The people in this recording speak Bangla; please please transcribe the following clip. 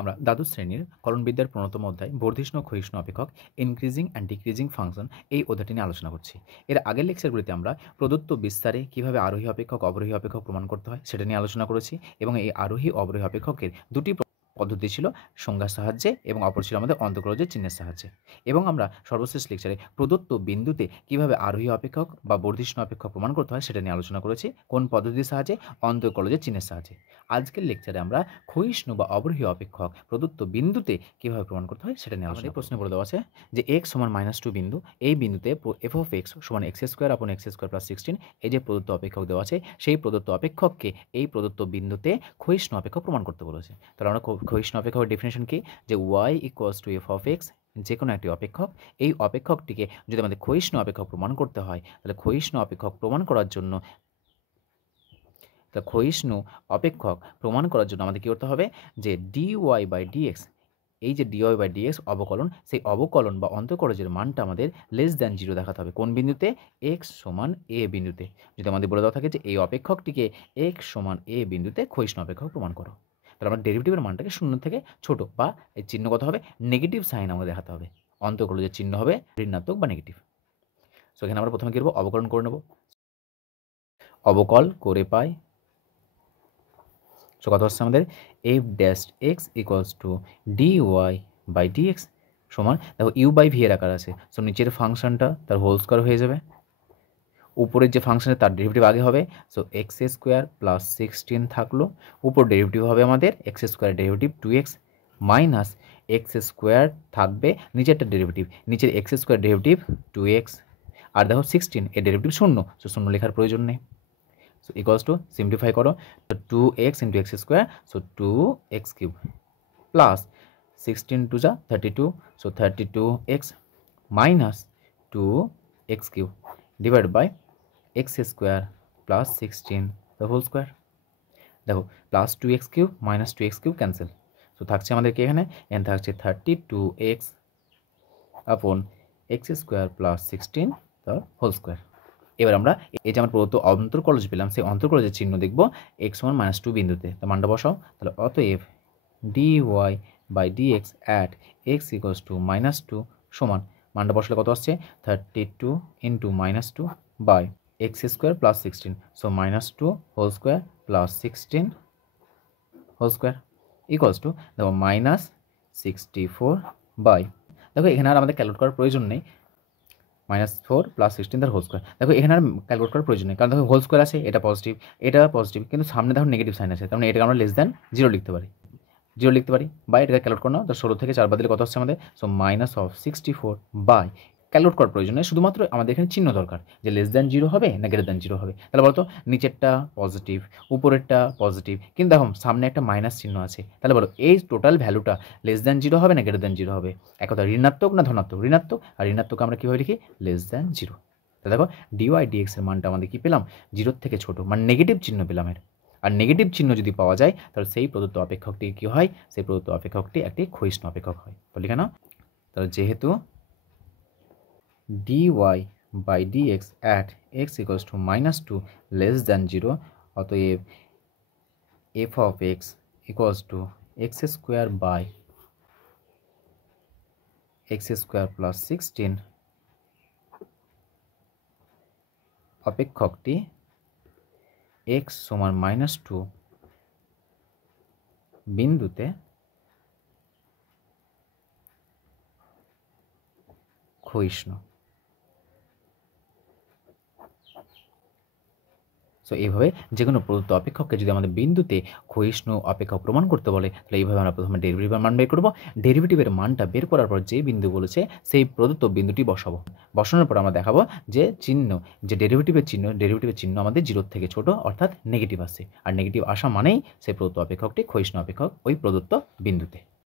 আমরা দ্বাদশ শ্রেণীর কলনবিদ্যার ১৫তম অধ্যায় বর্ধিষ্ণু ক্ষয়িষ্ণু অপেক্ষক ইনক্রিজিং অ্যান্ড ডিক্রিজিং ফাংশন এই অধ্যায়টি নিয়ে আলোচনা করছি। এর আগের লেকচারগুলিতে আমরা প্রদত্ত বিস্তারে কীভাবে আরোহী অপেক্ষক অবরোহী অপেক্ষক প্রমাণ করতে হয় সেটা নিয়ে আলোচনা করেছি এবং এই আরোহী অবরোহী অপেক্ষকের দুটি পদ্ধতি ছিল সংজ্ঞার সাহায্যে এবং অপর ছিল আমাদের অন্তঃকলজের চিহ্নের সাহায্যে। এবং আমরা সর্বশেষ লেকচারে প্রদত্ত বিন্দুতে কীভাবে আরোহী অপেক্ষক বা বর্ধিষ্ণু অপেক্ষক প্রমাণ করতে হয় সেটা নিয়ে আলোচনা করেছি কোন পদ্ধতির সাহায্যে, অন্তঃকলজের চিহ্নের সাহায্যে। আজকের লেকচারে আমরা ক্ষয়িষ্ণু বা অবরোহী অপেক্ষক প্রদত্ত বিন্দুতে কীভাবে প্রমাণ করতে হয় সেটা নিয়ে আলোচনা। প্রশ্নে বলে দেওয়া আছে যে x সমান -2 বিন্দু, এই বিন্দুতে f অফ x সমান x² আপন x² প্লাস 16 এই যে প্রদত্ত অপেক্ষক দেওয়া আছে সেই প্রদত্ত অপেক্ষককে এই প্রদত্ত বিন্দুতে ক্ষয়িষ্ণু অপেক্ষক প্রমাণ করতে বলেছে। তাহলে আমরা ক্ষয়িষ্ণু অপেক্ষকের ডেফিনেশন কি, যে y equals to f of x, যে কোনো একটি অপেক্ষক, এই অপেক্ষকটিকে যদি আমাদের ক্ষয়িষ্ণু অপেক্ষক প্রমাণ করতে হয় তাহলে ক্ষয়িষ্ণু অপেক্ষক প্রমাণ করার জন্য ক্ষয়িষ্ণু অপেক্ষক প্রমাণ করার জন্য আমাদের কী করতে হবে, যে dy/dx, এই যে dy/dx অবকলন, সেই অবকলন বা অন্তঃকলজের মানটা আমাদের লেস দ্যান 0 দেখাতে হবে। কোন বিন্দুতে? x সমান a বিন্দুতে। যদি আমাদের বলে দেওয়া থাকে যে এই অপেক্ষকটিকে x সমান a বিন্দুতে ক্ষয়িষ্ণু অপেক্ষক প্রমাণ করো, তাহলে আমরা ডেরিভেটিভের মানটাকে 0 থেকে ছোট বা এই চিহ্ন কত হবে, নেগেটিভ সাইন আমাদের দেখাতে হবে। অন্তঃকলজের চিহ্ন হবে ঋণাত্মক বা নেগেটিভ। সো এখানে আমরা প্রথমে কী করবো, অবকলন করে নেব। অবকল করে পাই, সো কত হচ্ছে আমাদের f dash x equals to dy/dx সমান, দেখো u/v এর আকার আছে, সো নিচের ফাংশনটা তার হোল স্কোয়ার হয়ে যাবে, উপরের যে ফাংশনে তার ডেরিভেটিভ আগে হবে, সো x² প্লাস 16 থাকলো, উপর ডেরিভেটিভ হবে আমাদের x² derivative 2x minus x² থাকবে নিচেরটা ডেরিভেটিভ, নিচের x² ডেরিভেটিভ 2x, আর দেখো 16 এর ডেরিভেটিভ 0, সো 0 লেখার প্রয়োজন নেই। সো ইকুয়ালস টু সিম্পলিফাই করো, তো 2x into x², so 2x³ plus 16 two যা 32, so 32x minus 2x³ divide by x² plus 16 the whole square. দেখো plus 2x³ minus 2x³ cancel, so থাকছে আমাদের কি এখানে থাকছে 32x আপন x² plus 16 the whole square. এবার আমরা এই যে আমার প্রদত্ত অন্তর্কলজ পেলাম সেই অন্তর্কলজের চিহ্ন দেখব x সমান -2 বিন্দুতে, তো মানটা বসাও। তাহলে অতএব dy/dx at x equals to -2 সমান, মানটা বসালে কত আসছে 32 into -2 by x² plus 16, so -2 whole square plus 16 whole square equals to দেখো -64 বাই, দেখো এখানে আর আমাদের ক্যালকুলেট করার প্রয়োজন নেই, -4 প্লাস 16 তার হোল স্কোয়ার। দেখো এখানে আর ক্যালকুলেট করার প্রয়োজন নেই, কারণ দেখো হোল স্কোয়ার আছে, এটা পজিটিভ, কিন্তু সামনে দেখো নেগেটিভ সাইন আছে, তার মানে এটাকে আমরা লেস দ্যান 0 লিখতে পারি, বা এটাকে ক্যালকুলেট করে নাও। তো 16 থেকে 4 বাদ দিলে কত আসছে আমাদের, সো -64 বাই, ক্যালকুলেট করার প্রয়োজন নেই, শুধুমাত্র আমাদের এখানে চিহ্ন দরকার যে লেস দ্যান 0 হবে না গ্রেটার দ্যান 0 হবে। তাহলে বলতো নিচেরটা পজিটিভ, উপরেরটা পজিটিভ, কিন্তু দেখো সামনে একটা মাইনাস চিহ্ন আছে, তাহলে বলো এই টোটাল ভ্যালুটা লেস দ্যান 0 হবে না গ্রেটার দ্যান 0 হবে, এক কথা ঋণাত্মক না ধনাত্মক, ঋণাত্মক, আর ঋণাত্মক আমরা কীভাবে লিখি, লেস দ্যান 0। তাহলে দেখো dy/dx এর মানটা আমাদের কী পেলাম, 0 থেকে ছোট, মানে নেগেটিভ চিহ্ন পেলাম এর। আর নেগেটিভ চিহ্ন যদি পাওয়া যায় তাহলে সেই প্রদত্ত অপেক্ষকটি কী হয়, সেই প্রদত্ত অপেক্ষকটি একটি ক্ষয়িষ্ণু অপেক্ষক হয়। তো লিখে নাও, তাহলে যেহেতু dy/dx at x equals to -2 less than 0, অতএব f of x equals to x² by x² plus 16 অপেক্ষকটি x সমান -2 বিন্দুতে ক্ষয়িষ্ণু। সো এইভাবে যে কোনো প্রদত্ত অপেক্ষককে যদি আমাদের বিন্দুতে ক্ষয়িষ্ণু অপেক্ষক প্রমাণ করতে বলে তাহলে এইভাবে আমরা প্রথমে ডেরিভেটিভের মান বের করব। ডেরিভেটিভের মানটা বের করার পর যে বিন্দু বলেছে সেই প্রদত্ত বিন্দুটি বসাবো, বসানোর পর আমরা দেখাবো যে ডেরিভেটিভের চিহ্ন আমাদের 0 থেকে ছোট অর্থাৎ নেগেটিভ আসে, আর নেগেটিভ আসা মানেই সেই প্রদত্ত অপেক্ষকটি ক্ষয়িষ্ণু অপেক্ষক ওই প্রদত্ত বিন্দুতে।